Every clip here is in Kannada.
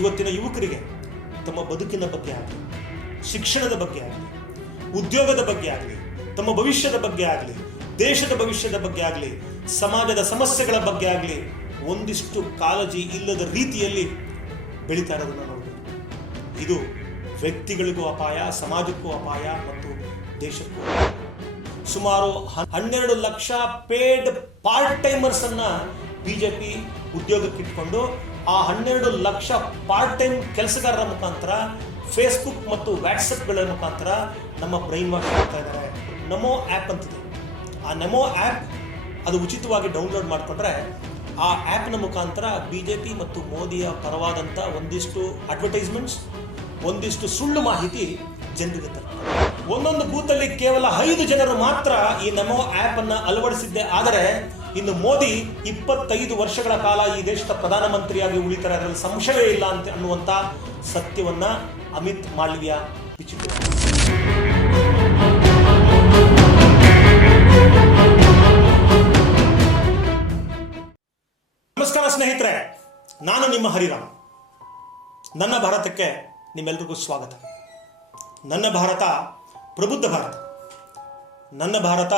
ಇವತ್ತಿನ ಯುವಕರಿಗೆ ತಮ್ಮ ಬದುಕಿನ ಬಗ್ಗೆ ಆಗಲಿ, ಶಿಕ್ಷಣದ ಬಗ್ಗೆ ಆಗಲಿ, ಉದ್ಯೋಗದ ಬಗ್ಗೆ ಆಗಲಿ, ತಮ್ಮ ಭವಿಷ್ಯದ ಬಗ್ಗೆ ಆಗಲಿ, ದೇಶದ ಭವಿಷ್ಯದ ಬಗ್ಗೆ ಆಗಲಿ, ಸಮಾಜದ ಸಮಸ್ಯೆಗಳ ಬಗ್ಗೆ ಆಗಲಿ ಒಂದಿಷ್ಟು ಕಾಳಜಿ ಇಲ್ಲದ ರೀತಿಯಲ್ಲಿ ಬೆಳೀತಾ ಇರೋದನ್ನು ನೋಡಬಹುದು ಇದು ವ್ಯಕ್ತಿಗಳಿಗೂ ಅಪಾಯ, ಸಮಾಜಕ್ಕೂ ಅಪಾಯ ಮತ್ತು ದೇಶಕ್ಕೂ. ಸುಮಾರು ಹನ್ನೆರಡು ಲಕ್ಷ ಪೇಡ್ ಪಾರ್ಟ್ ಟೈಮರ್ಸ್ ಅನ್ನ ಬಿಜೆಪಿ ಉದ್ಯೋಗಕ್ಕೆ ಇಟ್ಕೊಂಡು ಆ ಹನ್ನೆರಡು ಲಕ್ಷ ಪಾರ್ಟ್ ಟೈಮ್ ಕೆಲಸಗಾರರ ಮುಖಾಂತರ ಫೇಸ್ಬುಕ್ ಮತ್ತು ವ್ಯಾಟ್ಸಪ್ಗಳ ಮುಖಾಂತರ ನಮ್ಮ ಬ್ರೈನ್ ವಾಶ್ ಮಾಡ್ತಾ ಇದ್ದಾರೆ. ನಮೋ ಆ್ಯಪ್ ಅಂತಿದೆ. ಆ ನಮೋ ಆ್ಯಪ್ ಅದು ಉಚಿತವಾಗಿ ಡೌನ್ಲೋಡ್ ಮಾಡಿಕೊಂಡ್ರೆ ಆ ಆ್ಯಪ್ನ ಮುಖಾಂತರ ಬಿ ಜೆ ಪಿ ಮತ್ತು ಮೋದಿಯ ಪರವಾದಂಥ ಒಂದಿಷ್ಟು ಅಡ್ವರ್ಟೈಸ್ಮೆಂಟ್ಸ್ ಒಂದಿಷ್ಟು ಸುಳ್ಳು ಮಾಹಿತಿ ಜನರಿಗೆ ತರ್ತಾರೆ. ಒಂದೊಂದು ಬೂತಲ್ಲಿ ಕೇವಲ ಐದು ಜನರು ಮಾತ್ರ ಈ ನಮೋ ಆ್ಯಪನ್ನು ಅಳವಡಿಸಿದ್ದೆ. ಆದರೆ ಇನ್ನು ಮೋದಿ ಇಪ್ಪತ್ತೈದು ವರ್ಷಗಳ ಕಾಲ ಈ ದೇಶದ ಪ್ರಧಾನಮಂತ್ರಿಯಾಗಿ ಉಳಿತಾರೆ. ಅದರಲ್ಲಿ ಸಂಶಯವೇ ಇಲ್ಲ ಅಂತ ಅನ್ನುವಂಥ ಸತ್ಯವನ್ನ ಅಮಿತ್ ಮಾಳ್ವಿಯ ಬಿಚ್ಚಿದ್ದಾರೆ ನಮಸ್ಕಾರ ಸ್ನೇಹಿತರೆ, ನಾನು ನಿಮ್ಮ ಹರಿರಾಮ್. ನನ್ನ ಭಾರತಕ್ಕೆ ನಿಮ್ಮೆಲ್ರಿಗೂ ಸ್ವಾಗತ. ನನ್ನ ಭಾರತ ಪ್ರಬುದ್ಧ ಭಾರತ. ನನ್ನ ಭಾರತ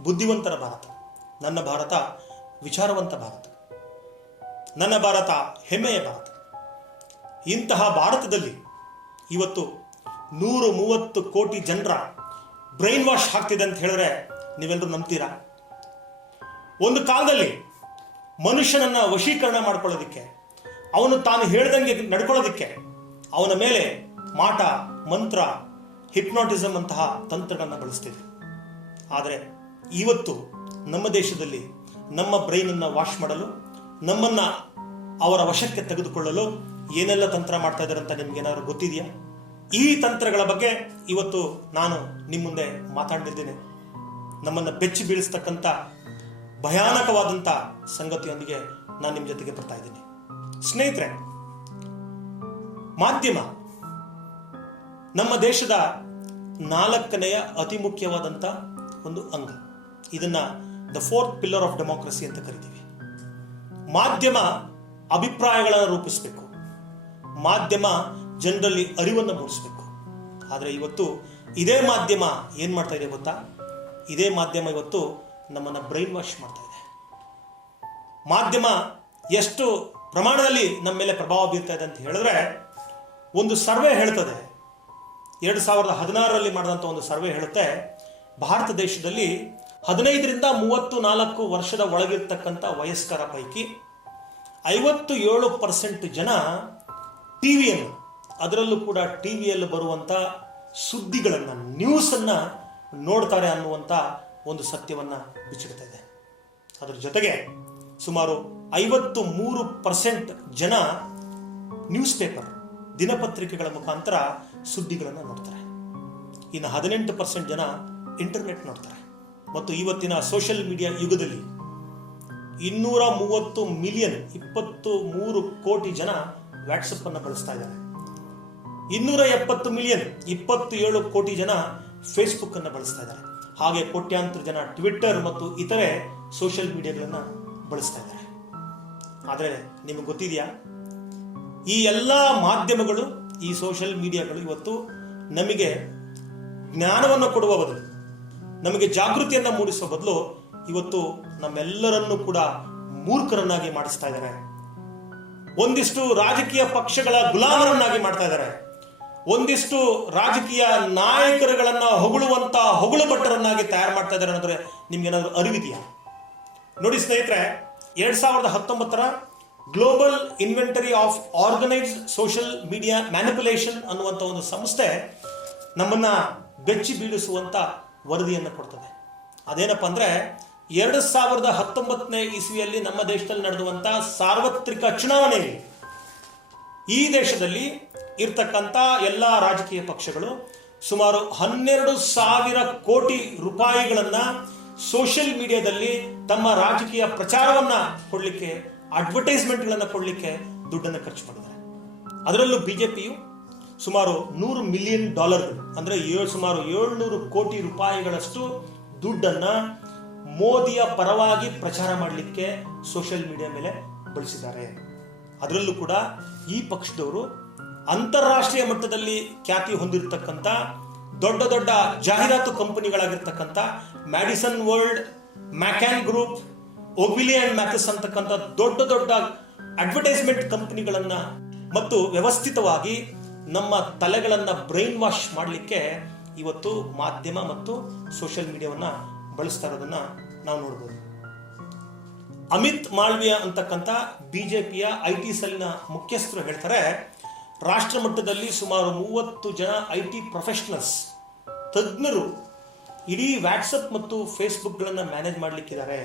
ಬುದ್ಧಿವಂತರ ಭಾರತ. ನನ್ನ ಭಾರತ ವಿಚಾರವಂತ ಭಾರತ. ನನ್ನ ಭಾರತ ಹೆಮ್ಮೆಯ ಭಾರತ. ಇಂತಹ ಭಾರತದಲ್ಲಿ ಇವತ್ತು ನೂರು ಮೂವತ್ತು ಕೋಟಿ ಜನರ ಬ್ರೈನ್ ವಾಶ್ ಆಗ್ತಿದೆ ಅಂತ ಹೇಳಿದ್ರೆ ನೀವೆಲ್ಲರೂ ನಂಬ್ತೀರಾ? ಒಂದು ಕಾಲದಲ್ಲಿ ಮನುಷ್ಯನನ್ನ ವಶೀಕರಣ ಮಾಡ್ಕೊಳ್ಳೋದಕ್ಕೆ, ಅವನು ತಾನು ಹೇಳ್ದಂಗೆ ನಡ್ಕೊಳ್ಳೋದಕ್ಕೆ, ಅವನ ಮೇಲೆ ಮಾಟ, ಮಂತ್ರ ಹಿಪ್ನೋಟಿಸಮ್ ಅಂತಹ ತಂತ್ರಗಳನ್ನು ಬಳಸ್ತಿದೆ. ಆದರೆ ಇವತ್ತು ನಮ್ಮ ದೇಶದಲ್ಲಿ ನಮ್ಮ ಬ್ರೈನನ್ನು ವಾಶ್ ಮಾಡಲು, ನಮ್ಮನ್ನು ಅವರ ವಶಕ್ಕೆ ತೆಗೆದುಕೊಳ್ಳಲು ಏನೆಲ್ಲ ತಂತ್ರ ಮಾಡ್ತಾ ಇದ್ದಾರೆ ಅಂತ ನಿಮ್ಗೇನಾದ್ರು ಗೊತ್ತಿದೆಯಾ? ಈ ತಂತ್ರಗಳ ಬಗ್ಗೆ ಇವತ್ತು ನಾನು ನಿಮ್ಮ ಮುಂದೆ ಮಾತಾಡಿದ್ದೇನೆ ನಮ್ಮನ್ನು ಬೆಚ್ಚಿ ಬೀಳಿಸ್ತಕ್ಕಂಥ ಭಯಾನಕವಾದಂಥ ಸಂಗತಿಯೊಂದಿಗೆ ನಾನು ನಿಮ್ಮ ಜೊತೆಗೆ ಬರ್ತಾ ಇದ್ದೀನಿ. ಸ್ನೇಹಿತರೆ, ಮಾಧ್ಯಮ ನಮ್ಮ ದೇಶದ ನಾಲ್ಕನೆಯ ಅತಿ ಮುಖ್ಯವಾದಂಥ ಒಂದು ಅಂಗ. ಇದನ್ನ the fourth pillar of democracy ಅಂತ ಕರಿತೀವಿ. ಮಾಧ್ಯಮ ಅಭಿಪ್ರಾಯಗಳನ್ನು ರೂಪಿಸಬೇಕು. ಮಾಧ್ಯಮ ಜನರಲ್ಲಿ ಅರಿವನ್ನು ಮೂಡಿಸಬೇಕು. ಆದರೆ ಇವತ್ತು ಇದೇ ಮಾಧ್ಯಮ ಏನು ಮಾಡ್ತಾ ಇದೆ ಗೊತ್ತಾ? ಇದೇ ಮಾಧ್ಯಮ ಇವತ್ತು ನಮ್ಮನ್ನು ಬ್ರೈನ್ ವಾಶ್ ಮಾಡ್ತಾ ಇದೆ. ಮಾಧ್ಯಮ ಎಷ್ಟು ಪ್ರಮಾಣದಲ್ಲಿ ನಮ್ಮ ಮೇಲೆ ಪ್ರಭಾವ ಬೀರ್ತಾ ಇದೆ ಅಂತ ಹೇಳಿದ್ರೆ, ಒಂದು ಸರ್ವೆ ಹೇಳ್ತದೆ. ಎರಡು ಸಾವಿರದ ಹದಿನಾರರಲ್ಲಿ ಮಾಡಿದಂಥ ಒಂದು ಸರ್ವೆ ಹೇಳುತ್ತೆ, ಭಾರತ ದೇಶದಲ್ಲಿ ಹದಿನೈದರಿಂದ ಮೂವತ್ತು ನಾಲ್ಕು ವರ್ಷದ ಒಳಗಿರ್ತಕ್ಕಂಥ ವಯಸ್ಕರ ಪೈಕಿ ಐವತ್ತು ಏಳು ಪರ್ಸೆಂಟ್ ಜನ ಟಿ ವಿಯನ್ನು, ಅದರಲ್ಲೂ ಕೂಡ ಟಿ ವಿಯಲ್ಲಿ ಬರುವಂಥ ಸುದ್ದಿಗಳನ್ನು, ನ್ಯೂಸನ್ನು ನೋಡ್ತಾರೆ ಅನ್ನುವಂಥ ಒಂದು ಸತ್ಯವನ್ನು ಬಿಚ್ಚಿಡ್ತಾ ಇದೆ. ಅದರ ಜೊತೆಗೆ ಸುಮಾರು ಐವತ್ತು ಮೂರು ಪರ್ಸೆಂಟ್ ಜನ ನ್ಯೂಸ್ ಪೇಪರ್, ದಿನಪತ್ರಿಕೆಗಳ ಮುಖಾಂತರ ಸುದ್ದಿಗಳನ್ನು ನೋಡ್ತಾರೆ. ಇನ್ನು ಹದಿನೆಂಟು ಪರ್ಸೆಂಟ್ ಜನ ಇಂಟರ್ನೆಟ್ ನೋಡ್ತಾರೆ. ಮತ್ತು ಇವತ್ತಿನ ಸೋಷಿಯಲ್ ಮೀಡಿಯಾ ಯುಗದಲ್ಲಿ ಇನ್ನೂರ ಮೂವತ್ತು ಮಿಲಿಯನ್, ಇಪ್ಪತ್ತು ಮೂರು ಕೋಟಿ ಜನ ವಾಟ್ಸಪ್ ಅನ್ನು ಬಳಸ್ತಾ ಇದ್ದಾರೆ. ಇನ್ನೂರ ಎಪ್ಪತ್ತು ಮಿಲಿಯನ್ ಇಪ್ಪತ್ತು ಏಳು ಕೋಟಿ ಜನ ಫೇಸ್ಬುಕ್ ಅನ್ನು ಬಳಸ್ತಾ ಇದ್ದಾರೆ. ಹಾಗೆ ಕೋಟ್ಯಾಂತರ ಜನ ಟ್ವಿಟ್ಟರ್ ಮತ್ತು ಇತರೆ ಸೋಷಿಯಲ್ ಮೀಡಿಯಾಗಳನ್ನು ಬಳಸ್ತಾ ಇದ್ದಾರೆ. ಆದರೆ ನಿಮಗೆ ಗೊತ್ತಿದೆಯಾ? ಈ ಎಲ್ಲ ಮಾಧ್ಯಮಗಳು, ಈ ಸೋಷಿಯಲ್ ಮೀಡಿಯಾಗಳು ಇವತ್ತು ನಮಗೆ ಜ್ಞಾನವನ್ನು ಕೊಡುವ ಬದಲು ನಮಗೆ ಜಾಗೃತಿಯನ್ನ ಮೂಡಿಸುವ ಬದಲು ಇವತ್ತು ನಮ್ಮೆಲ್ಲರನ್ನು ಕೂಡ ಮೂರ್ಖರನ್ನಾಗಿ ಮಾಡಿಸ್ತಾ ಇದ್ದಾರೆ. ಒಂದಿಷ್ಟು ರಾಜಕೀಯ ಪಕ್ಷಗಳ ಗುಲಾಮರನ್ನಾಗಿ ಮಾಡ್ತಾ ಇದ್ದಾರೆ. ಒಂದಿಷ್ಟು ರಾಜಕೀಯ ನಾಯಕರುಗಳನ್ನ ಹೊಗಳುವಂತ ಹೊಗಳು ಭಟ್ಟರನ್ನಾಗಿ ತಯಾರು ಮಾಡ್ತಾ ಇದ್ದಾರೆ ಅನ್ನೋದ್ರೆ ನಿಮ್ಗೇನಾದ್ರೂ ಅರಿವಿದೆಯಾ? ನೋಡಿ ಸ್ನೇಹಿತರೆ, ಎರಡ್ ಸಾವಿರದ ಹತ್ತೊಂಬತ್ತರ global inventory of organised social media manipulation ಅನ್ನುವಂಥ ಒಂದು ಸಂಸ್ಥೆ ನಮ್ಮನ್ನ ಬೆಚ್ಚಿ ಬೀಳಿಸುವಂತ ವರದಿಯನ್ನು ಕೊಡ್ತದೆ. ಅದೇನಪ್ಪ ಅಂದರೆ ಎರಡು ಸಾವಿರದ ಹತ್ತೊಂಬತ್ತನೇ ಇಸ್ವಿಯಲ್ಲಿ ನಮ್ಮ ದೇಶದಲ್ಲಿ ನಡೆದುವಂಥ ಸಾರ್ವತ್ರಿಕ ಚುನಾವಣೆಯಲ್ಲಿ ಈ ದೇಶದಲ್ಲಿ ಇರ್ತಕ್ಕಂಥ ಎಲ್ಲ ರಾಜಕೀಯ ಪಕ್ಷಗಳು ಸುಮಾರು ಹನ್ನೆರಡು ಸಾವಿರ ಕೋಟಿ ರೂಪಾಯಿಗಳನ್ನು ಸೋಷಿಯಲ್ ಮೀಡಿಯಾದಲ್ಲಿ ತಮ್ಮ ರಾಜಕೀಯ ಪ್ರಚಾರವನ್ನ ಕೊಡಲಿಕ್ಕೆ ಅಡ್ವರ್ಟೈಸ್ಮೆಂಟ್ಗಳನ್ನು ಕೊಡಲಿಕ್ಕೆ ದುಡ್ಡನ್ನು ಖರ್ಚು ಮಾಡಿದ್ದಾರೆ. ಅದರಲ್ಲೂ ಬಿಜೆಪಿಯು ಸುಮಾರು ನೂರು ಮಿಲಿಯನ್ ಡಾಲರ್ ಅಂದ್ರೆ ಏಳು ಸುಮಾರು ಏಳ್ನೂರು ಕೋಟಿ ರೂಪಾಯಿಗಳಷ್ಟು ದುಡ್ಡನ್ನ ಮೋದಿಯ ಪರವಾಗಿ ಪ್ರಚಾರ ಮಾಡಲಿಕ್ಕೆ ಸೋಷಿಯಲ್ ಮೀಡಿಯಾ ಮೇಲೆ ಬಳಸಿದ್ದಾರೆ. ಅದರಲ್ಲೂ ಕೂಡ ಈ ಪಕ್ಷದವರು ಅಂತಾರಾಷ್ಟ್ರೀಯ ಮಟ್ಟದಲ್ಲಿ ಖ್ಯಾತಿ ಹೊಂದಿರತಕ್ಕಂಥ ದೊಡ್ಡ ದೊಡ್ಡ ಜಾಹೀರಾತು ಕಂಪನಿಗಳಾಗಿರ್ತಕ್ಕಂಥ Madison World McCann group Ogilvy Mather ಅಂತಕ್ಕಂಥ ದೊಡ್ಡ ದೊಡ್ಡ ಅಡ್ವರ್ಟೈಸ್ಮೆಂಟ್ ಕಂಪನಿಗಳನ್ನ ಮತ್ತು ವ್ಯವಸ್ಥಿತವಾಗಿ ನಮ್ಮ ತಲೆಗಳನ್ನು ಬ್ರೈನ್ ವಾಶ್ ಮಾಡಲಿಕ್ಕೆ ಇವತ್ತು ಮಾಧ್ಯಮ ಮತ್ತು ಸೋಷಿಯಲ್ ಮೀಡಿಯಾವನ್ನ ಬಳಸ್ತಾ ಇರೋದನ್ನ ನಾವು ನೋಡ್ಬೋದು. ಅಮಿತ್ ಮಾಳ್ವಿಯಾ ಅಂತಕ್ಕಂಥ ಬಿಜೆಪಿಯ ಐ ಟಿ ಸೆಲ್ನ ಮುಖ್ಯಸ್ಥರು ಹೇಳ್ತಾರೆ, ರಾಷ್ಟ್ರ ಮಟ್ಟದಲ್ಲಿ ಸುಮಾರು ಮೂವತ್ತು ಜನ ಐ ಟಿ ಪ್ರೊಫೆಷನಲ್ಸ್, ತಜ್ಞರು ಇಡೀ ವ್ಯಾಟ್ಸಪ್ ಮತ್ತು ಫೇಸ್ಬುಕ್ಗಳನ್ನು ಮ್ಯಾನೇಜ್ ಮಾಡಲಿಕ್ಕಿದ್ದಾರೆ.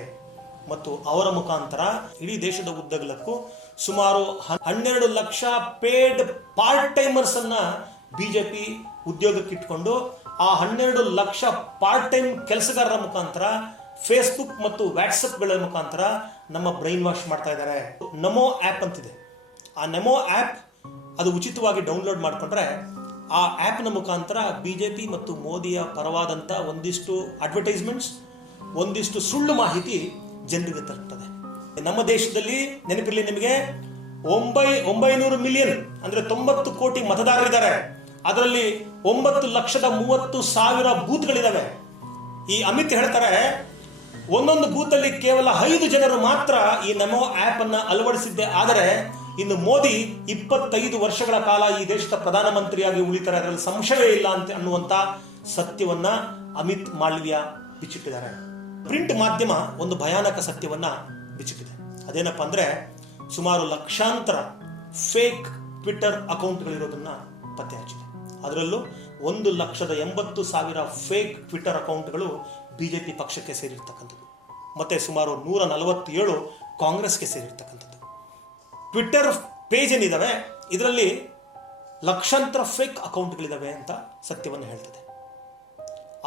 ಮತ್ತು ಅವರ ಮುಖಾಂತರ ಇಡೀ ದೇಶದ ಉದ್ದಗಲಕ್ಕೂ ಸುಮಾರು ಹನ್ನೆರಡು ಲಕ್ಷ ಪೇಡ್ ಪಾರ್ಟ್ ಟೈಮರ್ಸ್ ಅನ್ನ ಬಿಜೆಪಿ ಉದ್ಯೋಗಕ್ಕೆ ಇಟ್ಕೊಂಡು ಆ ಹನ್ನೆರಡು ಲಕ್ಷ ಪಾರ್ಟ್ ಟೈಮ್ ಕೆಲಸಗಾರರ ಮುಖಾಂತರ ಫೇಸ್ಬುಕ್ ಮತ್ತು ವಾಟ್ಸಪ್ಗಳ ಮುಖಾಂತರ ನಮ್ಮ ಬ್ರೈನ್ ವಾಶ್ ಮಾಡ್ತಾ ಇದ್ದಾರೆ. ನಮೋ ಆ್ಯಪ್ ಅಂತಿದೆ. ಆ ನಮೋ ಆ್ಯಪ್ ಅದು ಉಚಿತವಾಗಿ ಡೌನ್ಲೋಡ್ ಮಾಡಿಕೊಂಡ್ರೆ ಆ ಆ್ಯಪ್ನ ಮುಖಾಂತರ ಬಿ ಜೆ ಪಿ ಮತ್ತು ಮೋದಿಯ ಪರವಾದಂಥ ಒಂದಿಷ್ಟು ಅಡ್ವರ್ಟೈಸ್ಮೆಂಟ್ಸ್ ಒಂದಿಷ್ಟು ಸುಳ್ಳು ಮಾಹಿತಿ ಜನರಿಗೆ ತಲುಪ್ತದೆ ನಮ್ಮ ದೇಶದಲ್ಲಿ ನೆನಪಿರಲಿ ನಿಮಗೆ, ಒಂಬೈ, ಒಂಬೈನೂರು ಮಿಲಿಯನ್ ಅಂದ್ರೆ ತೊಂಬತ್ತು ಕೋಟಿ ಮತದಾರರಿದ್ದಾರೆ ಅದರಲ್ಲಿ ಒಂಬತ್ತು ಲಕ್ಷದ ಮೂವತ್ತು ಸಾವಿರ ಬೂತ್ಗಳಿದ್ದಾವೆ ಈ ಅಮಿತ್ ಹೇಳ್ತಾರೆ, ಒಂದೊಂದು ಬೂತಲ್ಲಿ ಕೇವಲ ಐದು ಜನರು ಮಾತ್ರ ಈ ನಮೋ ಆಪ್ ಅನ್ನು ಅಳವಡಿಸಿದ್ದೆ. ಆದರೆ ಇನ್ನು ಮೋದಿ ಇಪ್ಪತ್ತೈದು ವರ್ಷಗಳ ಕಾಲ ಈ ದೇಶದ ಪ್ರಧಾನಮಂತ್ರಿಯಾಗಿ ಉಳಿತಾರೆ. ಅದರಲ್ಲಿ ಸಂಶಯವೇ ಇಲ್ಲ ಅಂತ ಅನ್ನುವಂತ ಸತ್ಯವನ್ನ ಅಮಿತ್ ಮಾಳ್ವಿಯಾ ಬಿಚ್ಚಿಟ್ಟಿದ್ದಾರೆ. ಪ್ರಿಂಟ್ ಮಾಧ್ಯಮ ಒಂದು ಭಯಾನಕ ಸತ್ಯವನ್ನ ಬಿಚ್ಚಿಟ್ಟಿದೆ. ಅದೇನಪ್ಪ ಅಂದ್ರೆ ಸುಮಾರು ಲಕ್ಷಾಂತರ ಫೇಕ್ ಟ್ವಿಟರ್ ಅಕೌಂಟ್ಗಳಿರೋದನ್ನ ಪತ್ತೆ ಹಚ್ಚಿದೆ. ಅದರಲ್ಲೂ ಒಂದು ಲಕ್ಷದ ಎಂಬತ್ತು ಸಾವಿರ ಫೇಕ್ ಟ್ವಿಟರ್ ಅಕೌಂಟ್ಗಳು ಬಿಜೆಪಿ ಪಕ್ಷಕ್ಕೆ ಸೇರಿರ್ತಕ್ಕಂಥದ್ದು. ಮತ್ತೆ ಸುಮಾರು ನೂರ ನಲವತ್ತೇಳು ಕಾಂಗ್ರೆಸ್ಗೆ ಸೇರಿರ್ತಕ್ಕಂಥದ್ದು. Twitter page ಏನಿದಾವೆ? ಇದರಲ್ಲಿ ಲಕ್ಷಾಂತರ ಫೇಕ್ ಅಕೌಂಟ್ಗಳಿದಾವೆ ಅಂತ ಸತ್ಯವನ್ನು ಹೇಳ್ತದೆ.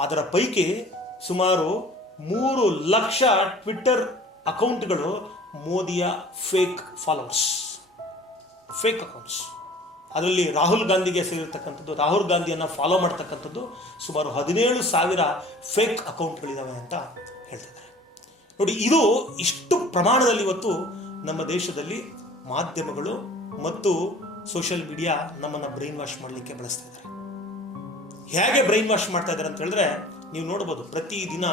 ಅದರ ಪೈಕಿ ಸುಮಾರು ಮೂರು ಲಕ್ಷ ಟ್ವಿಟ್ಟರ್ ಅಕೌಂಟ್ಗಳು ಮೋದಿಯ ಫೇಕ್ ಫಾಲೋವರ್ಸ್ ಫೇಕ್ ಅಕೌಂಟ್ಸ್ ಅದರಲ್ಲಿ ರಾಹುಲ್ ಗಾಂಧಿಗೆ ಸೇರಿರ್ತಕ್ಕಂಥದ್ದು, ರಾಹುಲ್ ಗಾಂಧಿಯನ್ನು ಫಾಲೋ ಮಾಡ್ತಕ್ಕಂಥದ್ದು ಸುಮಾರು ಹದಿನೇಳು ಸಾವಿರ ಫೇಕ್ ಅಕೌಂಟ್ಗಳಿದ್ದಾವೆ ಅಂತ ಹೇಳ್ತಿದ್ದಾರೆ. ನೋಡಿ, ಇದು ಇಷ್ಟು ಪ್ರಮಾಣದಲ್ಲಿ ಇವತ್ತು ನಮ್ಮ ದೇಶದಲ್ಲಿ ಮಾಧ್ಯಮಗಳು ಮತ್ತು ಸೋಷಿಯಲ್ ಮೀಡಿಯಾ ನಮ್ಮನ್ನು ಬ್ರೈನ್ ವಾಶ್ ಮಾಡಲಿಕ್ಕೆ ಬಳಸ್ತಾ ಇದ್ದಾರೆ. ಹೇಗೆ ಬ್ರೈನ್ ವಾಶ್ ಮಾಡ್ತಾ ಇದ್ದಾರೆ ಅಂತ ಹೇಳಿದ್ರೆ, ನೀವು ನೋಡ್ಬೋದು ಪ್ರತಿದಿನ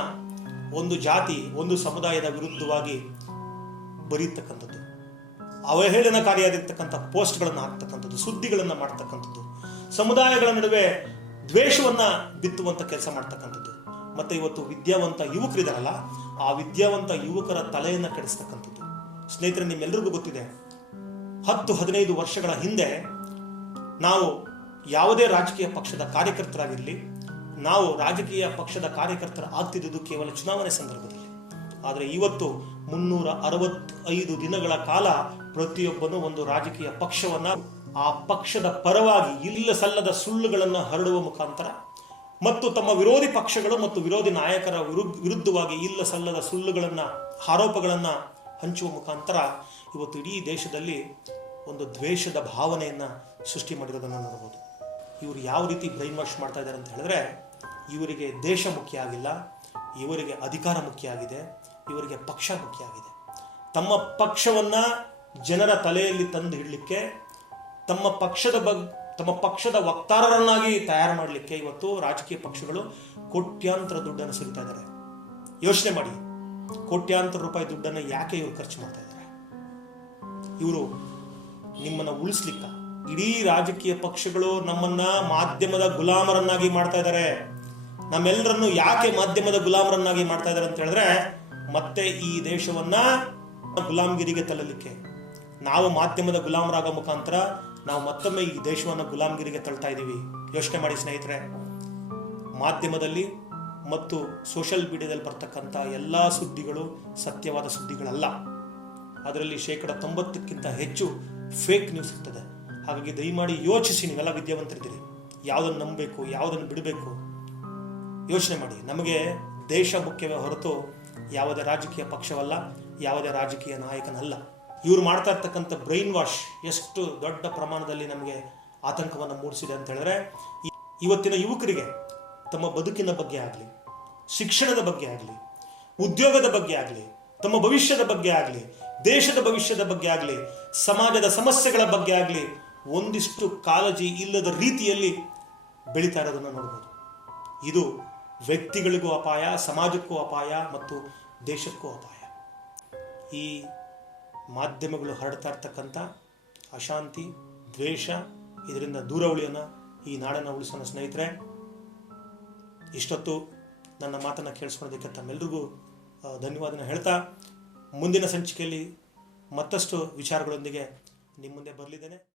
ಒಂದು ಜಾತಿ, ಒಂದು ಸಮುದಾಯದ ವಿರುದ್ಧವಾಗಿ ಬರೀತಕ್ಕಂಥದ್ದು. ಅವಹೇಳನಕಾರಿಯಾಗಿರ್ತಕ್ಕಂಥ ಪೋಸ್ಟ್ಗಳನ್ನು ಹಾಕ್ತಕ್ಕಂಥದ್ದು, ಸುದ್ದಿಗಳನ್ನು ಮಾಡ್ತಕ್ಕಂಥದ್ದು. ಸಮುದಾಯಗಳ ನಡುವೆ ದ್ವೇಷವನ್ನು ಬಿತ್ತುವಂತ ಕೆಲಸ ಮಾಡ್ತಕ್ಕಂಥದ್ದು. ಮತ್ತೆ ಇವತ್ತು ವಿದ್ಯಾವಂತ ಯುವಕರಿದಾರಲ್ಲ ಆ ವಿದ್ಯಾವಂತ ಯುವಕರ ತಲೆಯನ್ನು ಕೆಡಿಸ್ತಕ್ಕಂಥದ್ದು. ಸ್ನೇಹಿತರೆ ನಿಮ್ಮೆಲ್ಲರಿಗೂ ಗೊತ್ತಿದೆ, ಹತ್ತು ಹದಿನೈದು ವರ್ಷಗಳ ಹಿಂದೆ ನಾವು ಯಾವುದೇ ರಾಜಕೀಯ ಪಕ್ಷದ ಕಾರ್ಯಕರ್ತರಾಗಿರಲಿ ನಾವು ರಾಜಕೀಯ ಪಕ್ಷದ ಕಾರ್ಯಕರ್ತರ ಆಗ್ತಿದ್ದುದು ಕೇವಲ ಚುನಾವಣೆ ಸಂದರ್ಭದಲ್ಲಿ. ಆದರೆ ಇವತ್ತು ಮುನ್ನೂರ ಅರವತ್ತೈದು ದಿನಗಳ ಕಾಲ ಪ್ರತಿಯೊಬ್ಬನು ಒಂದು ರಾಜಕೀಯ ಪಕ್ಷವನ್ನ ಆ ಪಕ್ಷದ ಪರವಾಗಿ ಇಲ್ಲ ಸಲ್ಲದ ಸುಳ್ಳುಗಳನ್ನು ಹರಡುವ ಮುಖಾಂತರ ಮತ್ತು ತಮ್ಮ ವಿರೋಧಿ ಪಕ್ಷಗಳು ಮತ್ತು ವಿರೋಧಿ ನಾಯಕರ ವಿರುದ್ಧ ವಿರುದ್ಧವಾಗಿ ಇಲ್ಲ ಸಲ್ಲದ ಸುಳ್ಳುಗಳನ್ನ, ಆರೋಪಗಳನ್ನ ಹಂಚುವ ಮುಖಾಂತರ ಇವತ್ತು ಇಡೀ ದೇಶದಲ್ಲಿ ಒಂದು ದ್ವೇಷದ ಭಾವನೆಯನ್ನ ಸೃಷ್ಟಿ ಮಾಡಿರೋದನ್ನು ನೋಡಬಹುದು ಇವರು ಯಾವ ರೀತಿ ಬ್ರೈನ್ ವಾಶ್ ಮಾಡ್ತಾ ಇದ್ದಾರೆ ಅಂತ ಹೇಳಿದ್ರೆ ಇವರಿಗೆ ದೇಶ ಮುಖ್ಯ ಆಗಿಲ್ಲ ಇವರಿಗೆ ಅಧಿಕಾರ ಮುಖ್ಯ ಆಗಿದೆ ಇವರಿಗೆ ಪಕ್ಷ ಮುಖ್ಯ ಆಗಿದೆ ತಮ್ಮ ಪಕ್ಷವನ್ನ ಜನರ ತಲೆಯಲ್ಲಿ ತಂದು ಇಡಲಿಕ್ಕೆ, ತಮ್ಮ ಪಕ್ಷದ ಬಗ್, ತಮ್ಮ ಪಕ್ಷದ ವಕ್ತಾರರನ್ನಾಗಿ ತಯಾರು ಮಾಡಲಿಕ್ಕೆ ಇವತ್ತು ರಾಜಕೀಯ ಪಕ್ಷಗಳು ಕೋಟ್ಯಾಂತರ ದುಡ್ಡನ್ನು ಸುರಿತಾ ಇದ್ದಾರೆ. ಯೋಚನೆ ಮಾಡಿ, ಕೋಟ್ಯಾಂತರ ರೂಪಾಯಿ ದುಡ್ಡನ್ನು ಯಾಕೆ ಇವರು ಖರ್ಚು ಮಾಡ್ತಾ ಇದ್ದಾರೆ? ಇವರು ನಿಮ್ಮನ್ನು ಉಳಿಸ್ಲಿಕ್ಕ? ಇಡೀ ರಾಜಕೀಯ ಪಕ್ಷಗಳು ನಮ್ಮನ್ನ ಮಾಧ್ಯಮದ ಗುಲಾಮರನ್ನಾಗಿ ಮಾಡ್ತಾ ಇದ್ದಾರೆ. ನಮ್ಮೆಲ್ಲರನ್ನು ಯಾಕೆ ಮಾಧ್ಯಮದ ಗುಲಾಮರನ್ನಾಗಿ ಮಾಡ್ತಾ ಇದ್ದಾರೆ ಅಂತ ಹೇಳಿದ್ರೆ ಮತ್ತೆ ಈ ದೇಶವನ್ನ ಗುಲಾಮ್ಗಿರಿಗೆ ತಳ್ಳಲಿಕ್ಕೆ. ನಾವು ಮಾಧ್ಯಮದ ಗುಲಾಮರಾಗೋ ಮುಖಾಂತರ ನಾವು ಮತ್ತೊಮ್ಮೆ ಈ ದೇಶವನ್ನು ಗುಲಾಮ್ಗಿರಿಗೆ ತಳ್ತಾ ಇದ್ದೀವಿ ಯೋಚನೆ ಮಾಡಿ ಸ್ನೇಹಿತರೆ ಮಾಧ್ಯಮದಲ್ಲಿ ಮತ್ತು ಸೋಷಿಯಲ್ ಮೀಡಿಯಾದಲ್ಲಿ ಬರ್ತಕ್ಕಂಥ ಎಲ್ಲ ಸುದ್ದಿಗಳು ಸತ್ಯವಾದ ಸುದ್ದಿಗಳಲ್ಲ. ಅದರಲ್ಲಿ ಶೇಕಡ ತೊಂಬತ್ತಕ್ಕಿಂತ ಹೆಚ್ಚು ಫೇಕ್ ನ್ಯೂಸ್ ಇರ್ತದೆ. ಹಾಗಾಗಿ ದಯಮಾಡಿ ಯೋಚಿಸಿ ನೀವೆಲ್ಲ ವಿದ್ಯಾವಂತರಿದ್ದೀರಿ. ಯಾವುದನ್ನು ನಂಬಬೇಕು ಯಾವುದನ್ನು ಬಿಡಬೇಕು ಯೋಚನೆ ಮಾಡಿ. ನಮಗೆ ದೇಶ ಮುಖ್ಯವೇ ಹೊರತು ಯಾವುದೇ ರಾಜಕೀಯ ಪಕ್ಷವಲ್ಲ, ಯಾವುದೇ ರಾಜಕೀಯ ನಾಯಕನಲ್ಲ. ಇವರು ಮಾಡ್ತಾ ಇರ್ತಕ್ಕಂಥ ಬ್ರೈನ್ ವಾಶ್ ಎಷ್ಟು ದೊಡ್ಡ ಪ್ರಮಾಣದಲ್ಲಿ ನಮಗೆ ಆತಂಕವನ್ನು ಮೂಡಿಸಿದೆ ಅಂತ ಹೇಳಿದ್ರೆ ಇವತ್ತಿನ ಯುವಕರಿಗೆ ತಮ್ಮ ಬದುಕಿನ ಬಗ್ಗೆ ಆಗಲಿ, ಶಿಕ್ಷಣದ ಬಗ್ಗೆ ಆಗಲಿ, ಉದ್ಯೋಗದ ಬಗ್ಗೆ ಆಗಲಿ, ತಮ್ಮ ಭವಿಷ್ಯದ ಬಗ್ಗೆ ಆಗಲಿ, ದೇಶದ ಭವಿಷ್ಯದ ಬಗ್ಗೆ ಆಗಲಿ, ಸಮಾಜದ ಸಮಸ್ಯೆಗಳ ಬಗ್ಗೆ ಆಗಲಿ ಒಂದಿಷ್ಟು ಕಾಳಜಿ ಇಲ್ಲದ ರೀತಿಯಲ್ಲಿ ಬೆಳೀತಾ ಇರೋದನ್ನು ನೋಡ್ಬೋದು. ಇದು ವ್ಯಕ್ತಿಗಳಿಗೂ ಅಪಾಯ, ಸಮಾಜಕ್ಕೂ ಅಪಾಯ ಮತ್ತು ದೇಶಕ್ಕೂ ಅಪಾಯ. ಈ ಮಾಧ್ಯಮಗಳು ಹರಡ್ತಾ ಇರ್ತಕ್ಕಂಥ ಅಶಾಂತಿ, ದ್ವೇಷ, ಇದರಿಂದ ದೂರ ಉಳಿಯೋಣ ಈ ನಾಡನ್ನು ಉಳಿಸೋಣ ಸ್ನೇಹಿತರೆ, ಇಷ್ಟೊತ್ತು ನನ್ನ ಮಾತನ್ನು ಕೇಳಿಸ್ಕೊಳ್ಳೋದಕ್ಕೆ ತಮ್ಮೆಲ್ಲರಿಗೂ ಧನ್ಯವಾದನ ಹೇಳ್ತಾ, ಮುಂದಿನ ಸಂಚಿಕೆಯಲ್ಲಿ ಮತ್ತಷ್ಟು ವಿಚಾರಗಳೊಂದಿಗೆ ನಿಮ್ಮ ಮುಂದೆ ಬರಲಿದ್ದೇನೆ.